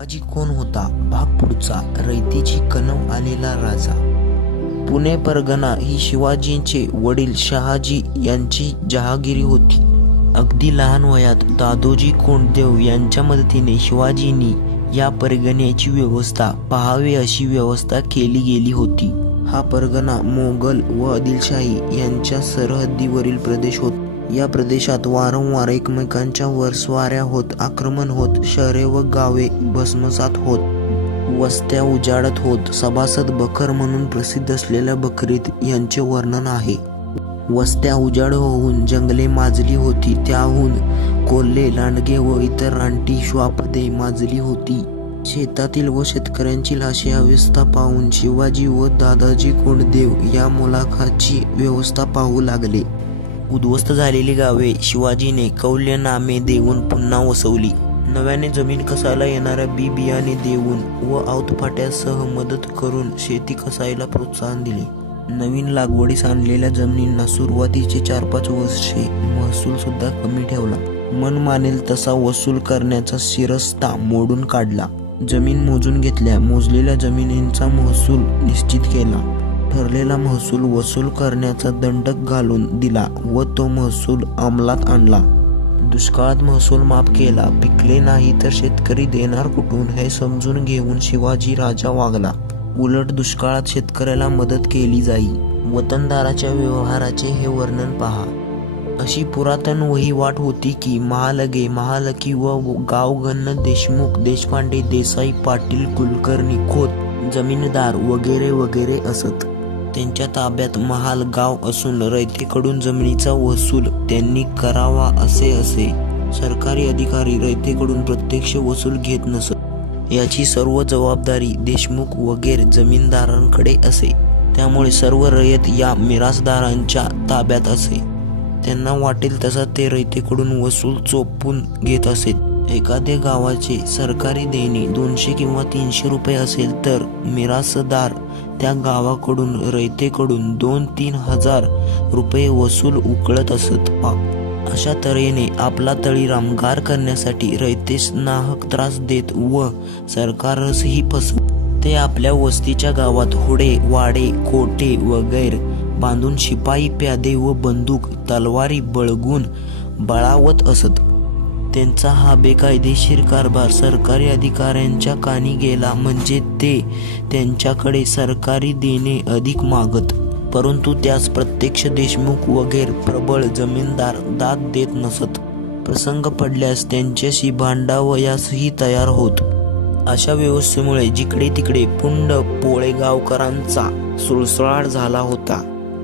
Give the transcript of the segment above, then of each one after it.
शिवाजी कोण होता? भाग पुढचा. रयतेची कणव आलेला राजा. पुणे परगणा ही शिवाजींचे वडील शहाजी यांची जहागिरी होती. अगदी लहान वयात दादोजी कोंडदेव यांच्या मदतीने शिवाजींनी या परगण्याची व्यवस्था पाहावी अशी व्यवस्था केली गेली होती. हा परगणा मोगल व आदिलशाही यांच्या सरहद्दीवरील प्रदेश होता. या प्रदेशात वारंवार एकमेकांच्या वर स्वाऱ्या होत, आक्रमण होत, शहरे व गावे भस्मसात होत, वस्त्या उजाडत होत. सभासद बखर म्हणून प्रसिद्ध असलेल्या बखरीत यांचे वर्णन आहे. वस्त्या उजाड होऊन जंगले माजली होती, त्याहून कोल्हे, लांडगे व इतर रानटी श्वापदे माजली होती. शेतातील व शेतकऱ्यांची लाशे अवस्था पाहून शिवाजी व दादाजी कोंडदेव या मुलाखाची व्यवस्था पाहू लागले. उद्ध्वस्त झालेली गावे शिवाजीने कौल्यनामे देऊन पुन्हा वसवली. नव्याने जमीन कसायला येणाऱ्या बियाणे देऊन व आवतफाट्यासह मदत करून शेती कसायला प्रोत्साहन दिले. नवीन लागवडीस आणलेल्या जमिनींना सुरुवातीचे 4-5 वर्षे महसूल सुद्धा कमी ठेवला. मन मानेल तसा वसूल करण्याचा शिरस्ता मोडून काढला. जमीन मोजून घेतल्या. मोजलेल्या जमिनींचा महसूल निश्चित केला. ठरलेला महसूल वसूल करण्याचा दंडक घालून दिला व तो महसूल अंमलात आणला. दुष्काळात महसूल माफ केला. पिकले नाही तर शेतकरी देणार कुठून हे समजून घेऊन शिवाजी राजा वागला. उलट दुष्काळात शेतकऱ्याला मदत केली जाई. वतनदाराच्या व्यवहाराचे हे वर्णन पहा. अशी पुरातन वहिवाट होती की महालगे, महालकी व गावगणन देशमुख, देशपांडे, देसाई, पाटील, कुलकर्णी, खोत, जमीनदार वगैरे वगैरे असत. त्यांच्या ताब्यात महाल, गाव असून रयतेकडून जमिनीचा वसूल त्यांनी करावा असे. सरकारी अधिकारी रयतेकडून प्रत्यक्ष वसूल घेत नसत. याची सर्व जबाबदारी देशमुख वगैरे जमीनदारांकडे असे. त्यामुळे सर्व रयत या मिरासदारांच्या ताब्यात असे. त्यांना वाटेल तसा ते रयतेकडून वसूल चोपून घेत असेत. एखाद्या गावाचे सरकारी देणे 200 किंवा 300 रुपये असेल तर मिरासदार त्या गावाकडून रयतेकडून 2-3 हजार रुपये वसूल उकळत असत. अशा तऱ्हेने आपला तळीराम गार करण्यासाठी रयतेस नाहक त्रास देत व सरकारसही फसवत ते आपल्या वस्तीच्या गावात होडे, वाडे, कोठे वगैरे बांधून शिपाई, प्यादे व बंदूक, तलवारी बळगून बळावत असत. त्यांचा हा बेकायदेशीर कारभार सरकारी अधिकाऱ्यांच्या कानी गेला म्हणजे ते त्यांच्याकडे सरकारी देणे अधिक मागत, परंतु त्यास प्रत्यक्ष देशमुख वगैरे प्रबळ जमीनदार दाद देत नसत. प्रसंग पडल्यास त्यांच्याशी भांडावयासही तयार होत. अशा व्यवस्थेमुळे जिकडे तिकडे पुंड पोळेगावकरांचा सुळसुळाट झाला होता.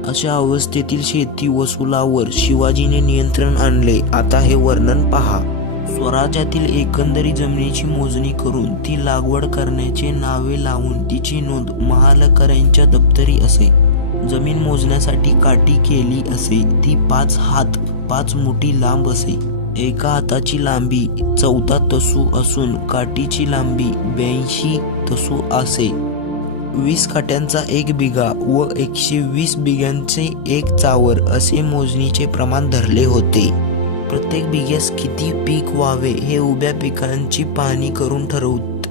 अशा अवस्थेतील शेती वसुलावर शिवाजीने नियंत्रण आणले. आता हे वर्णन पहा. स्वराज्यातील एकंदरी जमिनीची मोजणी करून ती लागवड करण्याचे नावे लावून तिची नोंद महालकऱ्यांच्या दप्तरी असे. जमीन मोजण्यासाठी काठी केली असे. ती 5 हात 5 मुठी लांब असे. एका हाताची लांबी 14 तसू असून काठीची लांबी 82 तसू असे. 20 काठ्यांचा 1 बिघा व 120 बिघ्यांचे 1 चावर असे मोजणीचे प्रमाण धरले होते. प्रत्येक बिघ्यास किती पीक व्हावे हे उभ्या पिकांची पाहणी करून ठरवत.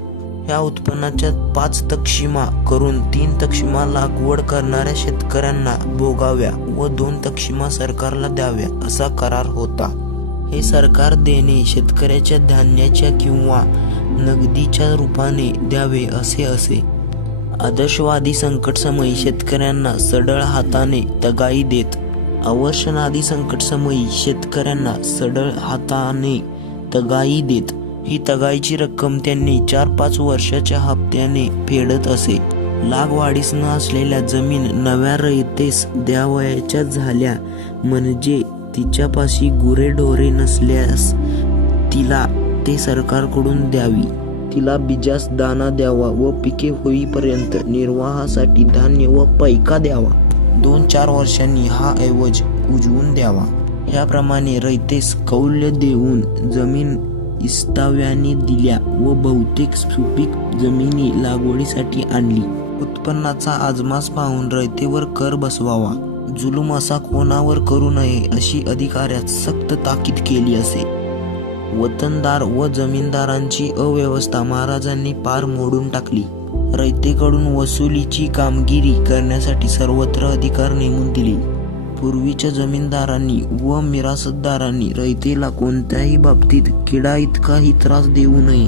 ह्या उत्पन्नाच्या 5 तक्षिमा करून 3 तक्षिमा लागवड करणाऱ्या शेतकऱ्यांना भोगाव्या व 2 तक्षिमा सरकारला द्याव्या असा करार होता. हे सरकार देणे शेतकऱ्याच्या धान्याच्या किंवा नगदीच्या रूपाने द्यावे असे. आदर्शवादी संकटसमयी शेतकऱ्यांना सढळ हाताने तगाई देत. अवर्षणादी संकटसमयी शेतकऱ्यांना सढळ हाताने तगाई देत. ही तगाईची रक्कम त्यांनी 4-5 वर्षाच्या हप्त्याने फेडत असे. लागवाडीस न असलेल्या जमीन नव्या रयतेस द्यावयाच्या झाल्या म्हणजे तिच्यापाशी गुरेढोरे नसल्यास तिला ते सरकारकडून द्यावी. तिला बीजास दाना द्यावा व पिके होईपर्यंत निर्वाहासाठी धान्य व पैका द्यावा. 2-4 वर्षांनी हा ऐवज उजवून द्यावा. याप्रमाणे रयतेस कौल्य देऊन जमीन इस्ताव्याने दिल्या व बहुतेक सुपीक जमिनी लागवडीसाठी आणली. उत्पन्नाचा अजमास पाहून रयतेवर कर बसवावा. जुलूम असा कोणावर करू नये अशी अधिकाऱ्यात सक्त ताकीद केली असे. वतनदार व जमीनदारांची अव्यवस्था महाराजांनी पार मोडून टाकली. रयतेकडून वसुलीची कामगिरी करण्यासाठी सर्वत्र अधिकार नेमून दिले. पूर्वीच्या जमीनदारांनी व मिरासतदारांनी रयतेला कोणत्याही बाबतीत किडा इतकाही त्रास देऊ नये.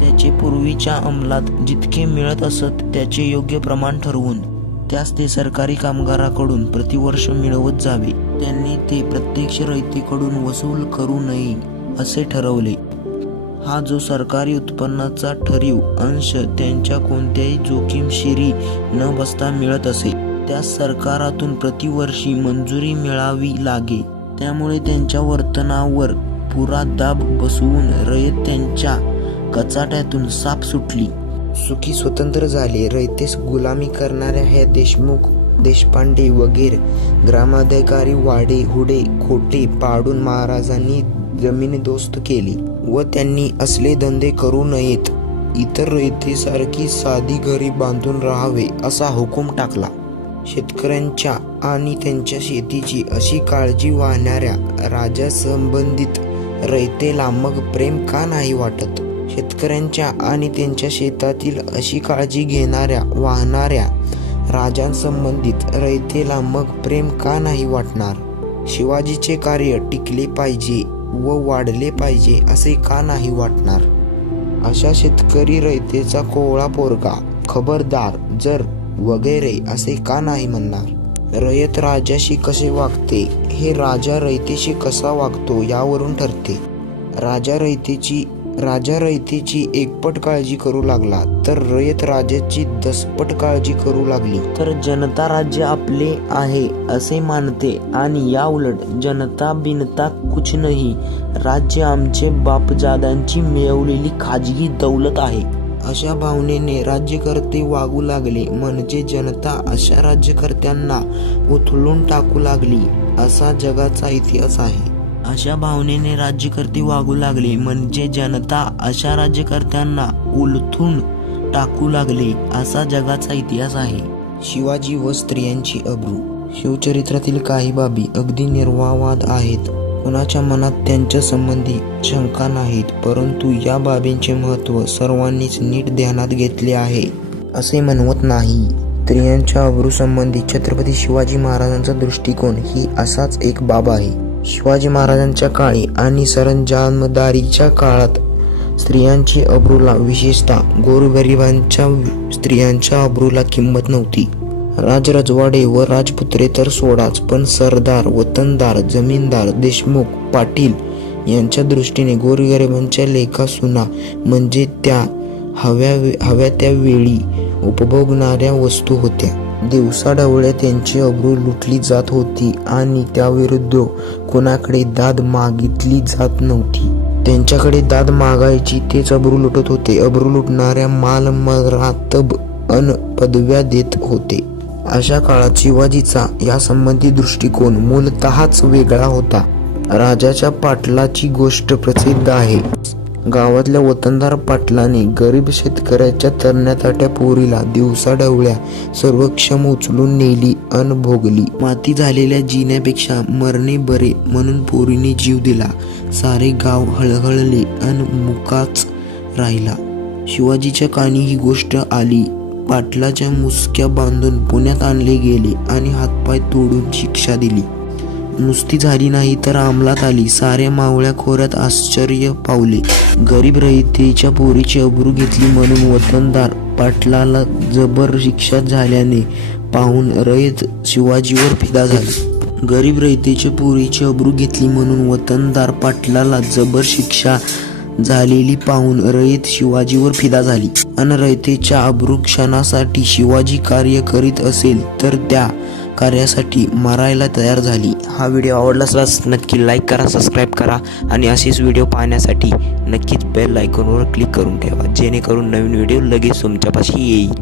त्याचे पूर्वीच्या अंमलात जितके मिळत असत त्याचे योग्य प्रमाण ठरवून त्यास ते सरकारी कामगाराकडून प्रतिवर्ष मिळवत जावे. त्यांनी ते प्रत्यक्ष रयतेकडून वसूल करू नये असे ठरवले. हा जो सरकारी उत्पन्नाचा ठरीव अंश त्यांच्या कोणत्याही जोखीमशिरी न बसता मिळत असे त्यास सरकारातून प्रतिवर्षी मंजुरी मिळावी लागे. त्यामुळे त्यांच्या वर्तनावर पुरा दाब बसवून रयत त्यांच्या कचाट्यातून साप सुटली. सुखी स्वतंत्र झाले. रयतेस गुलामी करणाऱ्या ह्या देशमुख, देशपांडे वगैरे ग्रामाधिकारी वाडे हुडे खोटे पाडून महाराजांनी जमीनदोस्त केली व त्यांनी असले धंदे करू नयेत. इतर रयतेसारखी साधी घरी बांधून राहावे असा हुकूम टाकला. शेतकऱ्यांच्या आणि त्यांच्या शेतीची अशी काळजी वाहणाऱ्या राजासंबंधित रयतेला मग प्रेम का नाही वाटत? शेतकऱ्यांच्या आणि त्यांच्या शेतातील अशी काळजी घेणाऱ्या वाहणाऱ्या राजांसंबंधित रयतेला मग प्रेम का नाही वाटणार? शिवाजीचे कार्य टिकले पाहिजे व वाढले पाहिजे असे का नाही वाटणार? अशा शेतकरी रयतेचा कोवळा पोरगा खबरदार जर वगैरे असे का नाही म्हणणार? रयत राजाशी कसे वागते हे राजा रयतेशी कसा वागतो यावरून ठरते. राजा रयतेची एकपट काळजी करू लागला तर रयत राजाची दसपट काळजी करू लागली तर जनता राज्य आपले आहे असे मानते आणि या उलट जनता बिनता कुछ नाही, राज्य आमचे बापजादांची मिळवलेली खाजगी दौलत आहे अशा भावनेने राज्यकर्ते वागू लागले. म्हणजे जनता अशा राज्यकर्त्यांना उथळून टाकू लागली असा जगाचा इतिहास आहे. अशा भावनेने राज्यकर्ते वागू लागले म्हणजे जनता अशा राज्यकर्त्यांना उलथून टाकू लागले असा जगाचा इतिहास आहे. शिवाजी व स्त्रियांची अब्रू. शिवचरित्रातील काही बाबी अगदी निर्वावाद आहेत. कुणाच्या मनात त्यांच्या संबंधी शंका नाहीत, परंतु या बाबींचे महत्त्व सर्वांनीच नीट ध्यानात घेतले आहे असे म्हणवत नाही. स्त्रियांच्या अब्रूसंबंधी छत्रपती शिवाजी महाराजांचा दृष्टिकोन ही असाच एक बाब आहे. शिवाजी महाराजांच्या काळी आणि सरंजामदारीच्या काळात स्त्रियांची अब्रूला, विशेषतः गोरगरिबांच्या स्त्रियांच्या अब्रूला किंमत नव्हती. राजरजवाडे व राजपुत्रे तर सोडाच, पण सरदार, वतनदार, जमीनदार, देशमुख, पाटील यांच्या दृष्टीने गोरगरिबांच्या लेखा सुना म्हणजे त्या हव्या त्या वेळी उपभोगणाऱ्या वस्तू होत्या. दिवसाढवळ्या त्यांची अब्रू लुटली जात होती आणि त्याविरुद्ध कोणाकडे दाद मागितली जात नव्हती. त्यांच्याकडे दाद मागायची तेच अब्रू लुटत होते. अब्रू लुटणाऱ्या मालमरातब अन पदव्या देत होते. अशा काळात शिवाजीचा यासंबंधी दृष्टिकोन मूलतःच वेगळा होता. राजाच्या पाटलाची गोष्ट प्रसिद्ध आहे. गावातल्या वतनदार पाटलाने गरीब शेतकऱ्याच्या तरण्याताट्या पोरीला दिवसाढवळ्या सर्वक्षम उचलून नेली अन भोगली. माती झालेल्या जिन्यापेक्षा मरणे बरे म्हणून पोरीने जीव दिला. सारे गाव हळहळले अन मुकाच राहिला. शिवाजीच्या कानी ही गोष्ट आली. पाटलाच्या मुसक्या बांधून पुण्यात आणले गेले आणि हातपाय तोडून शिक्षा दिली. नुसती झाली नाही तर अंमलात आली. साऱ्या मावळ्या खोऱ्यात आश्चर्य पावले. गरीब रयतेच्या पोरीची अब्रू घेतली म्हणून वतनदार पाटलाला जबर शिक्षा झाल्याने पाहून रयत शिवाजीवर फिदा झाली. गरीब रयतेच्या पोरीची अब्रू घेतली म्हणून वतनदार पाटलाला जबर शिक्षा झालेली पाहून रयत शिवाजीवर फिदा झाली. अन रयतेच्या अब्रूक्षणासाठी शिवाजी कार्य करीत असेल तर त्या कार्यासाठी मरायला तयार झाली. हा व्हिडिओ आवडला असल्यास नक्की लाईक करा, सबस्क्राईब करा आणि असेच व्हिडिओ पाहण्यासाठी नक्कीच बेल आयकॉनवर क्लिक करून ठेवा, जेणेकरून नवीन व्हिडिओ लगेच तुमच्यापाशी येईल.